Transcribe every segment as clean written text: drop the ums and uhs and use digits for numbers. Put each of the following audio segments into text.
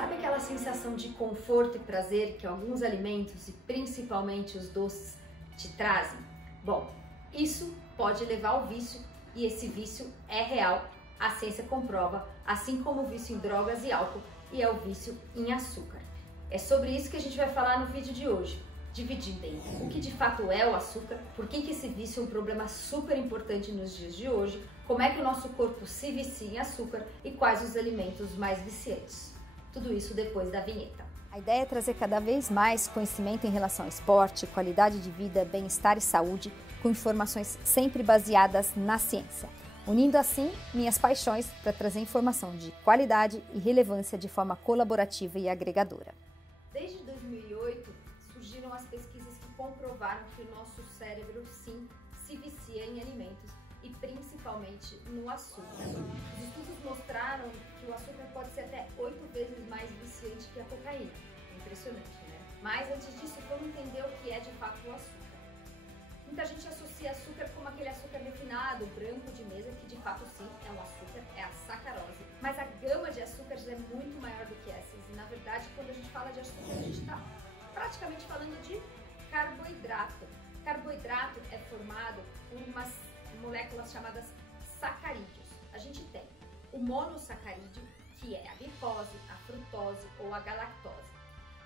Sabe aquela sensação de conforto e prazer que alguns alimentos e principalmente os doces te trazem? Bom, isso pode levar ao vício e esse vício é real, a ciência comprova, assim como o vício em drogas e álcool e é o vício em açúcar. É sobre isso que a gente vai falar no vídeo de hoje, dividindo em o que de fato é o açúcar, por que esse vício é um problema super importante nos dias de hoje, como é que o nosso corpo se vicia em açúcar e quais os alimentos mais viciantes. Tudo isso depois da vinheta. A ideia é trazer cada vez mais conhecimento em relação ao esporte, qualidade de vida, bem-estar e saúde, com informações sempre baseadas na ciência, unindo assim minhas paixões para trazer informação de qualidade e relevância de forma colaborativa e agregadora. Desde 2008, surgiram as pesquisas que comprovaram que o nosso cérebro, sim, se vicia em alimentos e principalmente no açúcar. Os estudos mostraram que o açúcar pode ser até 8 vezes mais viciante que a cocaína. Impressionante, né? Mas antes disso, vamos entender o que é de fato o açúcar. Muita gente associa açúcar como aquele açúcar refinado, branco de mesa, que de fato sim é um açúcar, é a sacarose. Mas a gama de açúcares é muito maior do que essas. E na verdade, quando a gente fala de açúcar, a gente está praticamente falando de carboidrato. Carboidrato é formado por umas moléculas chamadas sacarídeos. A gente tem o monossacarídeo, que é a glicose, a frutose ou a galactose.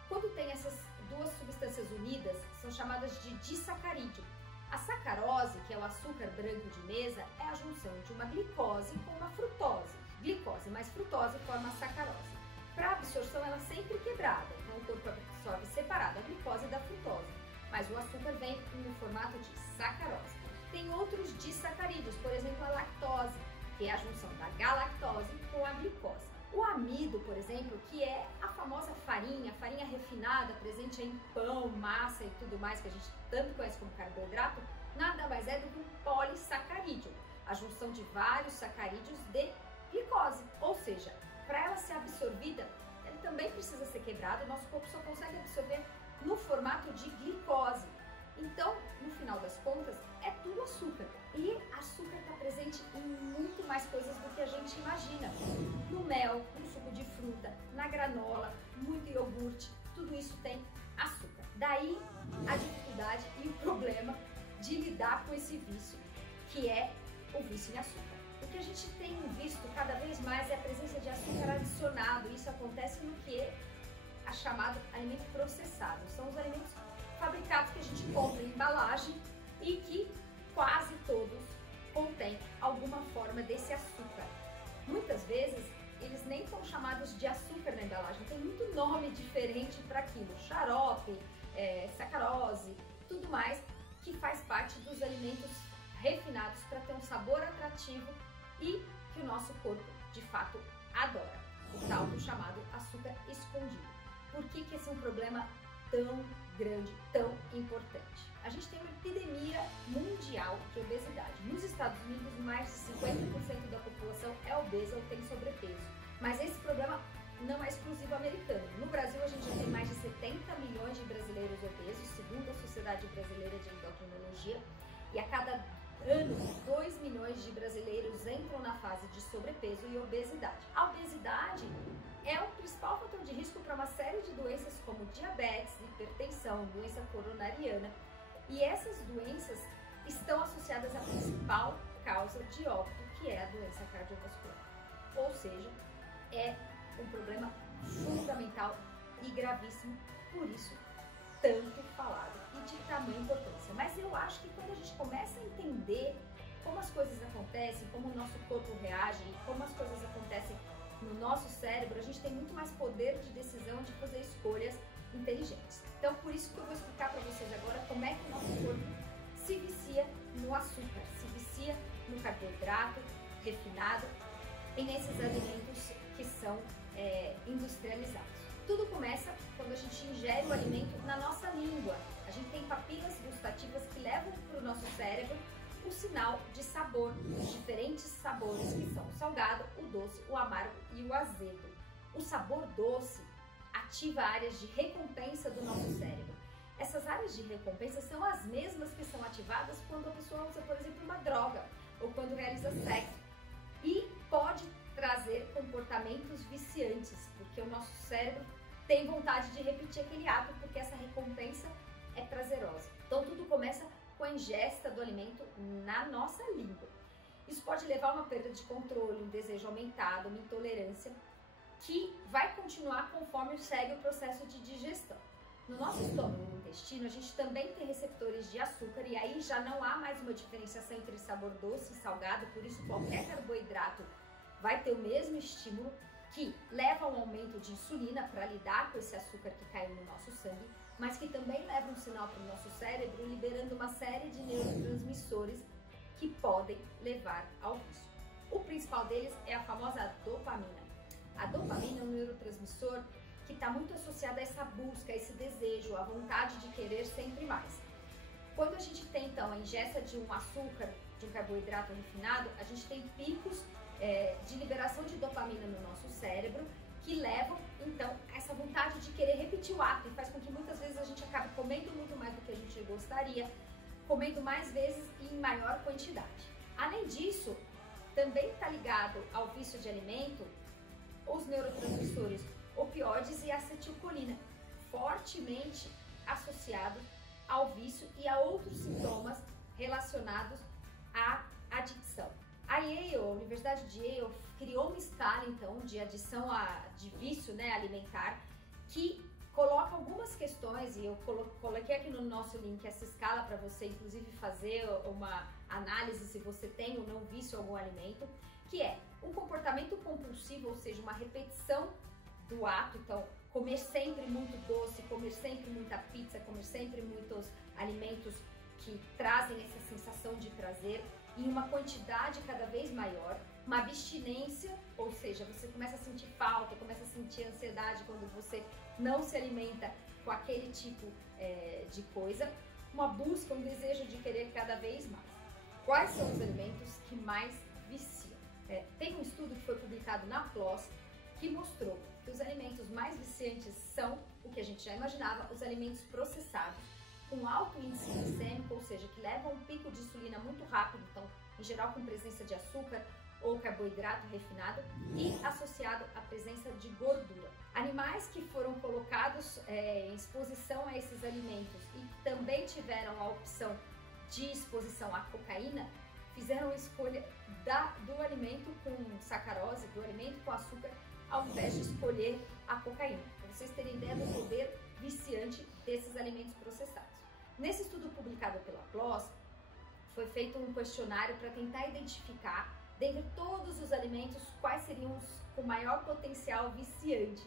Quando tem essas duas substâncias unidas, são chamadas de disacarídeo. A sacarose, que é o açúcar branco de mesa, é a junção de uma glicose com uma frutose. Glicose mais frutose forma a sacarose. Para absorção, ela é sempre quebrada, então o corpo absorve separado a glicose da frutose, mas o açúcar vem no formato de sacarose. Tem outros disacarídeos, por exemplo, a lactose, que é a junção da galactose com a glicose. O amido, por exemplo, que é a famosa farinha refinada, presente em pão, massa e tudo mais, que a gente tanto conhece como carboidrato, nada mais é do que um polissacarídeo, a junção de vários sacarídeos de glicose. Ou seja, para ela ser absorvida, ele também precisa ser quebrado, o nosso corpo só consegue absorver no formato de glicose. Então, no final das contas, é tudo açúcar. E açúcar está presente em muito mais coisas do que a gente imagina. No mel, no suco de fruta, na granola, muito iogurte, tudo isso tem açúcar. Daí a dificuldade e o problema de lidar com esse vício, que é o vício em açúcar. O que a gente tem visto cada vez mais é a presença de açúcar adicionado. Isso acontece no que é chamado alimento processado. São os alimentos fabricados que a gente compra em embalagem e que quase todos contêm alguma forma desse açúcar. Muitas vezes eles nem são chamados de açúcar na embalagem, tem muito nome diferente para aquilo, xarope, sacarose, tudo mais que faz parte dos alimentos refinados para ter um sabor atrativo e que o nosso corpo de fato adora, o tal do chamado açúcar escondido. Por que esse é um problema tão grande, tão importante? A gente tem uma epidemia mundial de obesidade. Nos Estados Unidos, mais de 50% da população é obesa ou tem sobrepeso. Mas esse problema não é exclusivo americano. No Brasil, a gente já tem mais de 70 milhões de brasileiros obesos, segundo a Sociedade Brasileira de Endocrinologia, e a cada ano, 2 milhões de brasileiros entram na fase de sobrepeso e obesidade. A obesidade é o principal fator de risco para uma série de doenças como diabetes, hipertensão, doença coronariana. E essas doenças estão associadas à principal causa de óbito, que é a doença cardiovascular. Ou seja, é um problema fundamental e gravíssimo, por isso tanto falado e de tamanha importância. Mas eu acho que quando a gente começa a entender como as coisas acontecem, como o nosso corpo reage e como as coisas acontecem no nosso cérebro, a gente tem muito mais poder de decisão de fazer escolhas inteligentes. Então, por isso que eu vou explicar para vocês agora como é que o nosso corpo se vicia no açúcar, se vicia no carboidrato refinado e nesses alimentos que são industrializados. Tudo começa quando a gente ingere o alimento na nossa língua. A gente tem papilas gustativas que levam para o nosso cérebro o sinal de sabor, os diferentes sabores que são o salgado, o doce, o amargo e o azedo. O sabor doce ativa áreas de recompensa do nosso cérebro. Essas áreas de recompensa são as mesmas que são ativadas quando a pessoa usa, por exemplo, uma droga ou quando realiza sexo. E pode trazer comportamentos viciantes, porque porque o nosso cérebro tem vontade de repetir aquele ato, porque essa recompensa é prazerosa. Então tudo começa com a ingesta do alimento na nossa língua. Isso pode levar a uma perda de controle, um desejo aumentado, uma intolerância, que vai continuar conforme segue o processo de digestão. No nosso estômago e no intestino, a gente também tem receptores de açúcar e aí já não há mais uma diferenciação entre sabor doce e salgado, por isso qualquer carboidrato vai ter o mesmo estímulo, que leva a um aumento de insulina para lidar com esse açúcar que caiu no nosso sangue, mas que também leva um sinal para o nosso cérebro, liberando uma série de neurotransmissores que podem levar ao vício. O principal deles é a famosa dopamina. A dopamina é um neurotransmissor que está muito associado a essa busca, a esse desejo, a vontade de querer sempre mais. Quando a gente tem, então, a ingesta de um açúcar, de um carboidrato refinado, a gente tem picos de liberação de dopamina no nosso cérebro, que levam, então, a essa vontade de querer repetir o ato e faz com que muitas vezes a gente acabe comendo muito mais do que a gente gostaria, comendo mais vezes e em maior quantidade. Além disso, também está ligado ao vício de alimento os neurotransmissores opioides e acetilcolina, fortemente associados ao vício e a outros sintomas relacionados à adicção. A Yale, a Universidade de Yale, criou uma escala, então, de adição de vício, né, alimentar, que coloca algumas questões, e eu coloquei aqui no nosso link essa escala para você, inclusive, fazer uma análise se você tem ou não vício em algum alimento, que é um comportamento compulsivo, ou seja, uma repetição do ato, então comer sempre muito doce, comer sempre muita pizza, comer sempre muitos alimentos que trazem essa sensação de prazer em uma quantidade cada vez maior, uma abstinência, ou seja, você começa a sentir falta, começa a sentir ansiedade quando você não se alimenta com aquele tipo de coisa, uma busca, um desejo de querer cada vez mais. Quais são os alimentos que mais viciam? Tem um estudo que foi publicado na PLOS que mostrou que os alimentos mais viciantes são, o que a gente já imaginava, os alimentos processados, com alto índice glicêmico, ou seja, que levam um pico de insulina muito rápido, então, em geral com presença de açúcar ou carboidrato refinado, e associado à presença de gordura. Animais que foram colocados em exposição a esses alimentos e também tiveram a opção de exposição à cocaína, fizeram a escolha do alimento com sacarose, do alimento com açúcar, ao invés de escolher a cocaína, para vocês terem ideia do poder viciante desses alimentos processados. Nesse estudo publicado pela PLOS, foi feito um questionário para tentar identificar, dentre todos os alimentos, quais seriam os com maior potencial viciante.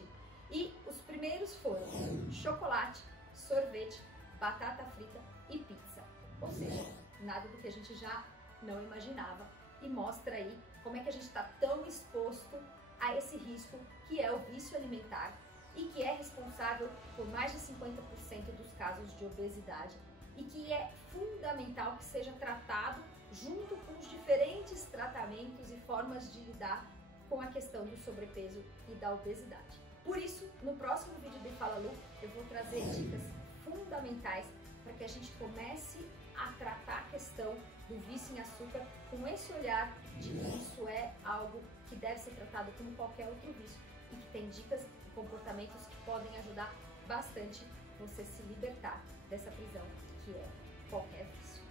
E os primeiros foram chocolate, sorvete, batata frita e pizza. Ou seja, nada do que a gente já não imaginava, e mostra aí como é que a gente está tão exposto a esse risco que é o vício alimentar e que é responsável por mais de 50% dos casos de obesidade e que é fundamental que seja tratado junto com os diferentes tratamentos e formas de lidar com a questão do sobrepeso e da obesidade. Por isso, no próximo vídeo do Fala Lu, eu vou trazer dicas fundamentais para que a gente comece a tratar a questão do vício em açúcar com esse olhar de que isso é algo que deve ser tratado como qualquer outro vício e que tem dicas e comportamentos que podem ajudar bastante você se libertar dessa prisão que é qualquer vício.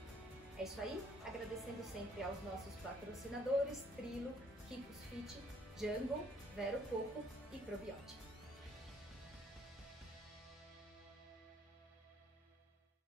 É isso aí, agradecendo sempre aos nossos patrocinadores, Trilo, Kikos Fit, Jungle, Vero Coco e Probiótico.